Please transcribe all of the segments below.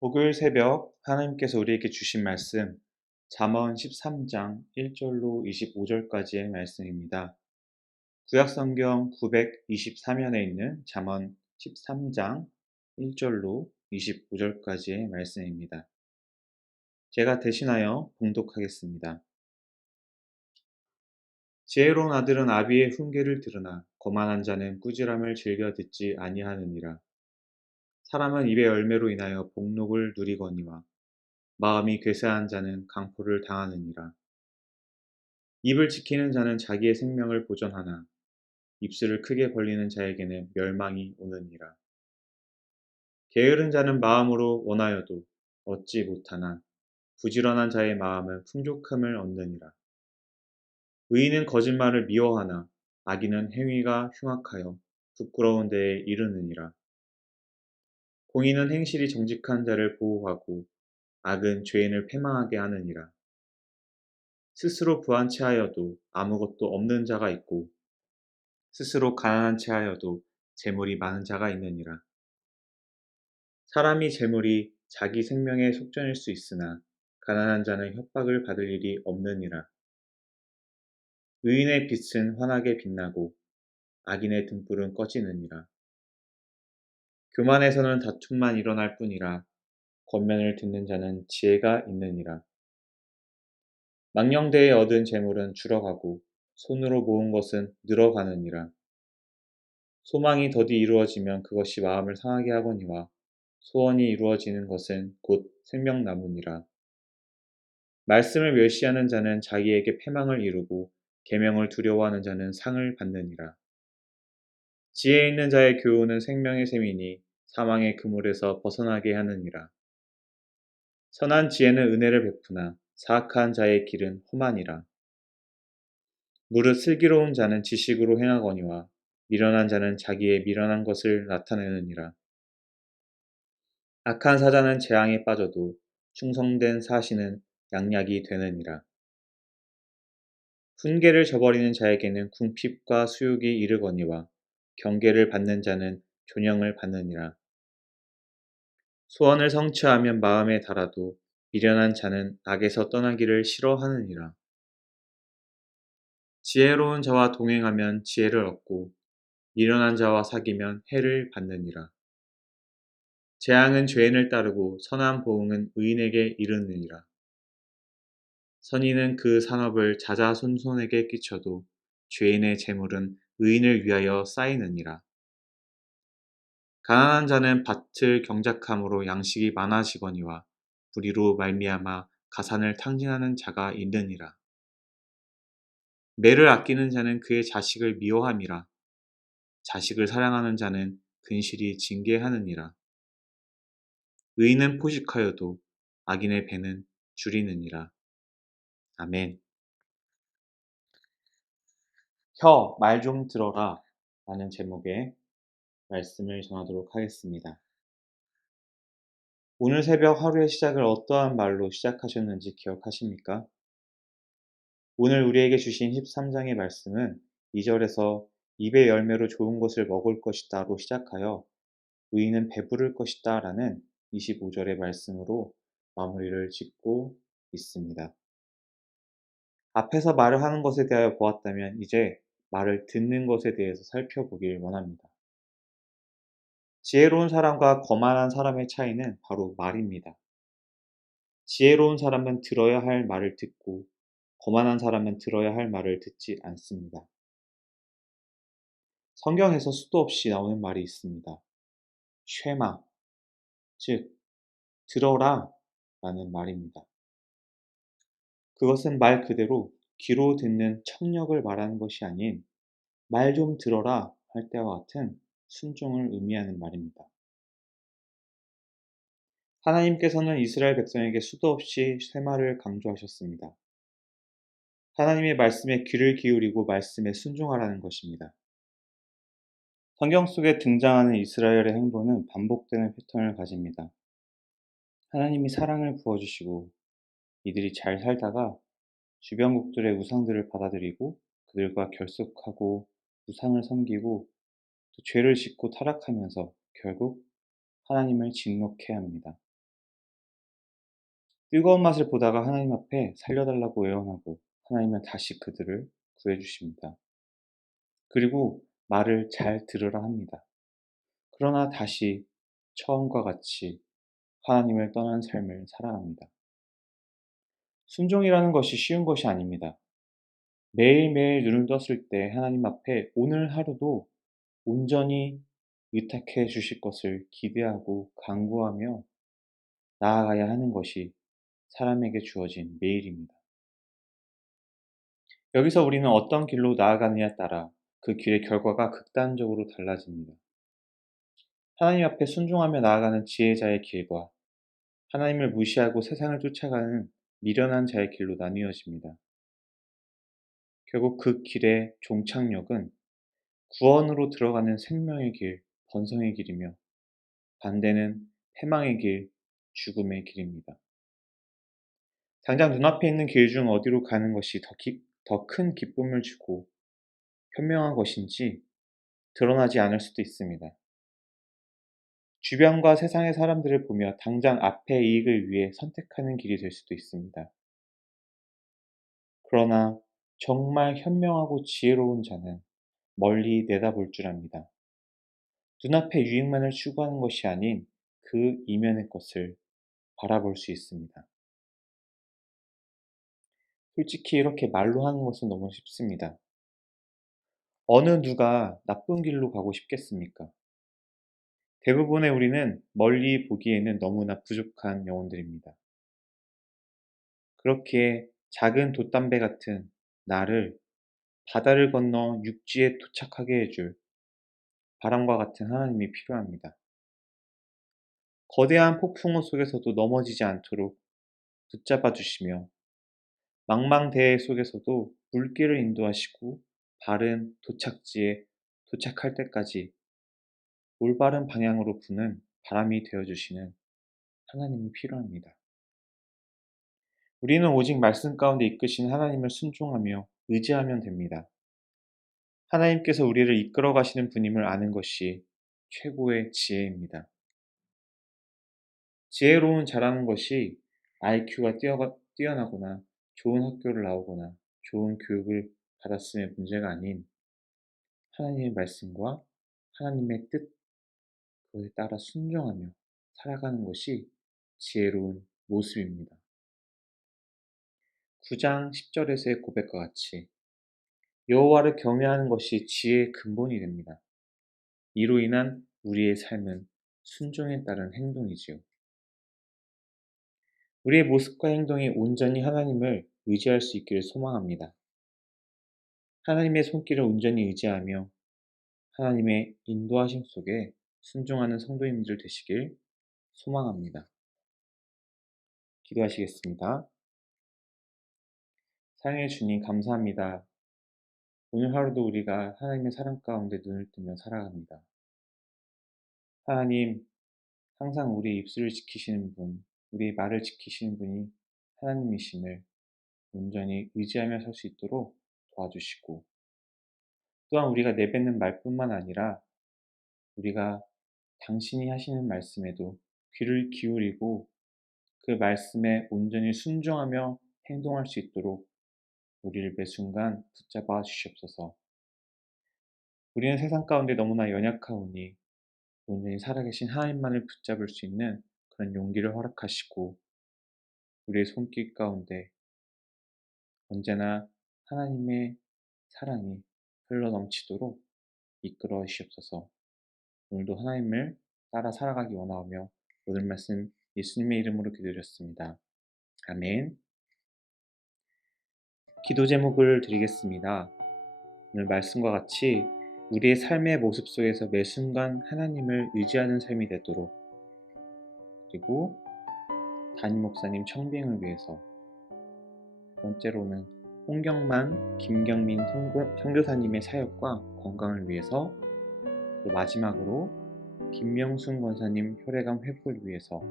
목요일 새벽 하나님께서 우리에게 주신 말씀 잠언 13장 1절로 25절까지의 말씀입니다. 구약성경 924면에 있는 잠언 13장 1절로 25절까지의 말씀입니다. 제가 대신하여 봉독하겠습니다. 지혜로운 아들은 아비의 훈계를 들으나 거만한 자는 꾸지람을 즐겨 듣지 아니하느니라. 사람은 입의 열매로 인하여 복록을 누리거니와 마음이 괴세한 자는 강포를 당하느니라. 입을 지키는 자는 자기의 생명을 보전하나 입술을 크게 벌리는 자에게는 멸망이 오느니라. 게으른 자는 마음으로 원하여도 얻지 못하나 부지런한 자의 마음은 풍족함을 얻느니라. 의인은 거짓말을 미워하나 악인은 행위가 흉악하여 부끄러운 데에 이르느니라. 공의는 행실이 정직한 자를 보호하고 악은 죄인을 패망하게 하느니라. 스스로 부한 채하여도 아무것도 없는 자가 있고 스스로 가난한 채하여도 재물이 많은 자가 있느니라. 사람이 재물이 자기 생명의 속전일 수 있으나 가난한 자는 협박을 받을 일이 없느니라. 의인의 빛은 환하게 빛나고 악인의 등불은 꺼지느니라. 교만에서는 다툼만 일어날 뿐이라 권면을 듣는 자는 지혜가 있느니라. 망령되이 얻은 재물은 줄어가고 손으로 모은 것은 늘어가느니라. 소망이 더디 이루어지면 그것이 마음을 상하게 하거니와 소원이 이루어지는 것은 곧 생명나무니라. 말씀을 멸시하는 자는 자기에게 패망을 이루고 계명을 두려워하는 자는 상을 받느니라. 지혜 있는 자의 교훈은 생명의 샘이니 사망의 그물에서 벗어나게 하느니라. 선한 지혜는 은혜를 베푸나 사악한 자의 길은 험하니라. 무릇 슬기로운 자는 지식으로 행하거니와 미련한 자는 자기의 미련한 것을 나타내느니라. 악한 사자는 재앙에 빠져도 충성된 사신은 양약이 되느니라. 훈계를 저버리는 자에게는 궁핍과 수욕이 이르거니와 경계를 받는 자는 존영을 받느니라. 소원을 성취하면 마음에 달아도 미련한 자는 악에서 떠나기를 싫어하느니라. 지혜로운 자와 동행하면 지혜를 얻고 미련한 자와 사귀면 해를 받느니라. 재앙은 죄인을 따르고 선한 보응은 의인에게 이르느니라. 선인은 그 산업을 자자손손에게 끼쳐도 죄인의 재물은 의인을 위하여 쌓이느니라. 가난한 자는 밭을 경작함으로 양식이 많아지거니와 불의로 말미암아 가산을 탕진하는 자가 있느니라. 매를 아끼는 자는 그의 자식을 미워함이라. 자식을 사랑하는 자는 근실이 징계하느니라. 의인은 포식하여도 악인의 배는 줄이느니라. 아멘. 말 좀 들어라 라는 제목의 말씀을 전하도록 하겠습니다. 오늘 새벽 하루의 시작을 어떠한 말로 시작하셨는지 기억하십니까? 오늘 우리에게 주신 13장의 말씀은 2절에서 입의 열매로 좋은 것을 먹을 것이다로 시작하여 의인은 배부를 것이다 라는 25절의 말씀으로 마무리를 짓고 있습니다. 앞에서 말을 하는 것에 대하여 보았다면 이제 말을 듣는 것에 대해서 살펴보길 원합니다. 지혜로운 사람과 거만한 사람의 차이는 바로 말입니다. 지혜로운 사람은 들어야 할 말을 듣고 거만한 사람은 들어야 할 말을 듣지 않습니다. 성경에서 수도 없이 나오는 말이 있습니다. 쉐마, 즉 들어라 라는 말입니다. 그것은 말 그대로 귀로 듣는 청력을 말하는 것이 아닌 말 좀 들어라 할 때와 같은 순종을 의미하는 말입니다. 하나님께서는 이스라엘 백성에게 수도 없이 쇠마를 강조하셨습니다. 하나님의 말씀에 귀를 기울이고 말씀에 순종하라는 것입니다. 성경 속에 등장하는 이스라엘의 행보는 반복되는 패턴을 가집니다. 하나님이 사랑을 부어주시고 이들이 잘 살다가 주변국들의 우상들을 받아들이고 그들과 결속하고 우상을 섬기고 또 죄를 짓고 타락하면서 결국 하나님을 진노케 합니다. 뜨거운 맛을 보다가 하나님 앞에 살려달라고 애원하고 하나님은 다시 그들을 구해주십니다. 그리고 말을 잘 들으라 합니다. 그러나 다시 처음과 같이 하나님을 떠난 삶을 살아갑니다. 순종이라는 것이 쉬운 것이 아닙니다. 매일매일 눈을 떴을 때 하나님 앞에 오늘 하루도 온전히 의탁해 주실 것을 기대하고 간구하며 나아가야 하는 것이 사람에게 주어진 매일입니다. 여기서 우리는 어떤 길로 나아가느냐에 따라 그 길의 결과가 극단적으로 달라집니다. 하나님 앞에 순종하며 나아가는 지혜자의 길과 하나님을 무시하고 세상을 쫓아가는 미련한 자의 길로 나뉘어집니다. 결국 그 길의 종착역은 구원으로 들어가는 생명의 길, 번성의 길이며 반대는 패망의 길, 죽음의 길입니다. 당장 눈앞에 있는 길 중 어디로 가는 것이 더 큰 기쁨을 주고 현명한 것인지 드러나지 않을 수도 있습니다. 주변과 세상의 사람들을 보며 당장 앞의 이익을 위해 선택하는 길이 될 수도 있습니다. 그러나 정말 현명하고 지혜로운 자는 멀리 내다볼 줄 압니다. 눈앞의 유익만을 추구하는 것이 아닌 그 이면의 것을 바라볼 수 있습니다. 솔직히 이렇게 말로 하는 것은 너무 쉽습니다. 어느 누가 나쁜 길로 가고 싶겠습니까? 대부분의 우리는 멀리 보기에는 너무나 부족한 영혼들입니다. 그렇게 작은 돛담배 같은 나를 바다를 건너 육지에 도착하게 해줄 바람과 같은 하나님이 필요합니다. 거대한 폭풍우 속에서도 넘어지지 않도록 붙잡아 주시며 망망대해 속에서도 물길을 인도하시고 바른 도착지에 도착할 때까지 올바른 방향으로 부는 바람이 되어주시는 하나님이 필요합니다. 우리는 오직 말씀 가운데 이끄신 하나님을 순종하며 의지하면 됩니다. 하나님께서 우리를 이끌어 가시는 분임을 아는 것이 최고의 지혜입니다. 지혜로운 자라는 것이 IQ가 뛰어나거나 좋은 학교를 나오거나 좋은 교육을 받았음의 문제가 아닌 하나님의 말씀과 하나님의 뜻, 그것에 따라 순종하며 살아가는 것이 지혜로운 모습입니다. 9장 10절에서의 고백과 같이 여호와를 경외하는 것이 지혜의 근본이 됩니다. 이로 인한 우리의 삶은 순종에 따른 행동이지요. 우리의 모습과 행동이 온전히 하나님을 의지할 수 있기를 소망합니다. 하나님의 손길을 온전히 의지하며 하나님의 인도하심 속에 순종하는 성도님들 되시길 소망합니다. 기도하시겠습니다. 사랑의 주님 감사합니다. 오늘 하루도 우리가 하나님의 사랑 가운데 눈을 뜨며 살아갑니다. 하나님, 항상 우리의 입술을 지키시는 분, 우리의 말을 지키시는 분이 하나님이심을 온전히 의지하며 살 수 있도록 도와주시고 또한 우리가 내뱉는 말뿐만 아니라 우리가 당신이 하시는 말씀에도 귀를 기울이고 그 말씀에 온전히 순종하며 행동할 수 있도록 우리를 매 순간 붙잡아 주시옵소서. 우리는 세상 가운데 너무나 연약하오니 온전히 살아계신 하나님만을 붙잡을 수 있는 그런 용기를 허락하시고 우리의 손길 가운데 언제나 하나님의 사랑이 흘러넘치도록 이끌어 주시옵소서. 오늘도 하나님을 따라 살아가기 원하오며 모든 말씀 예수님의 이름으로 기도드렸습니다. 아멘. 기도 제목을 드리겠습니다. 오늘 말씀과 같이 우리의 삶의 모습 속에서 매 순간 하나님을 의지하는 삶이 되도록 그리고 담임 목사님 청빙을 위해서 두 번째로는 홍경만, 김경민 선교사님의 사역과 건강을 위해서 그리고 마지막으로 김명순 권사님 혈액암 회복을 위해서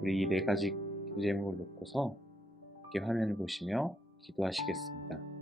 우리 이 네 가지 기도 제목을 놓고서 이렇게 화면을 보시며 기도하시겠습니다.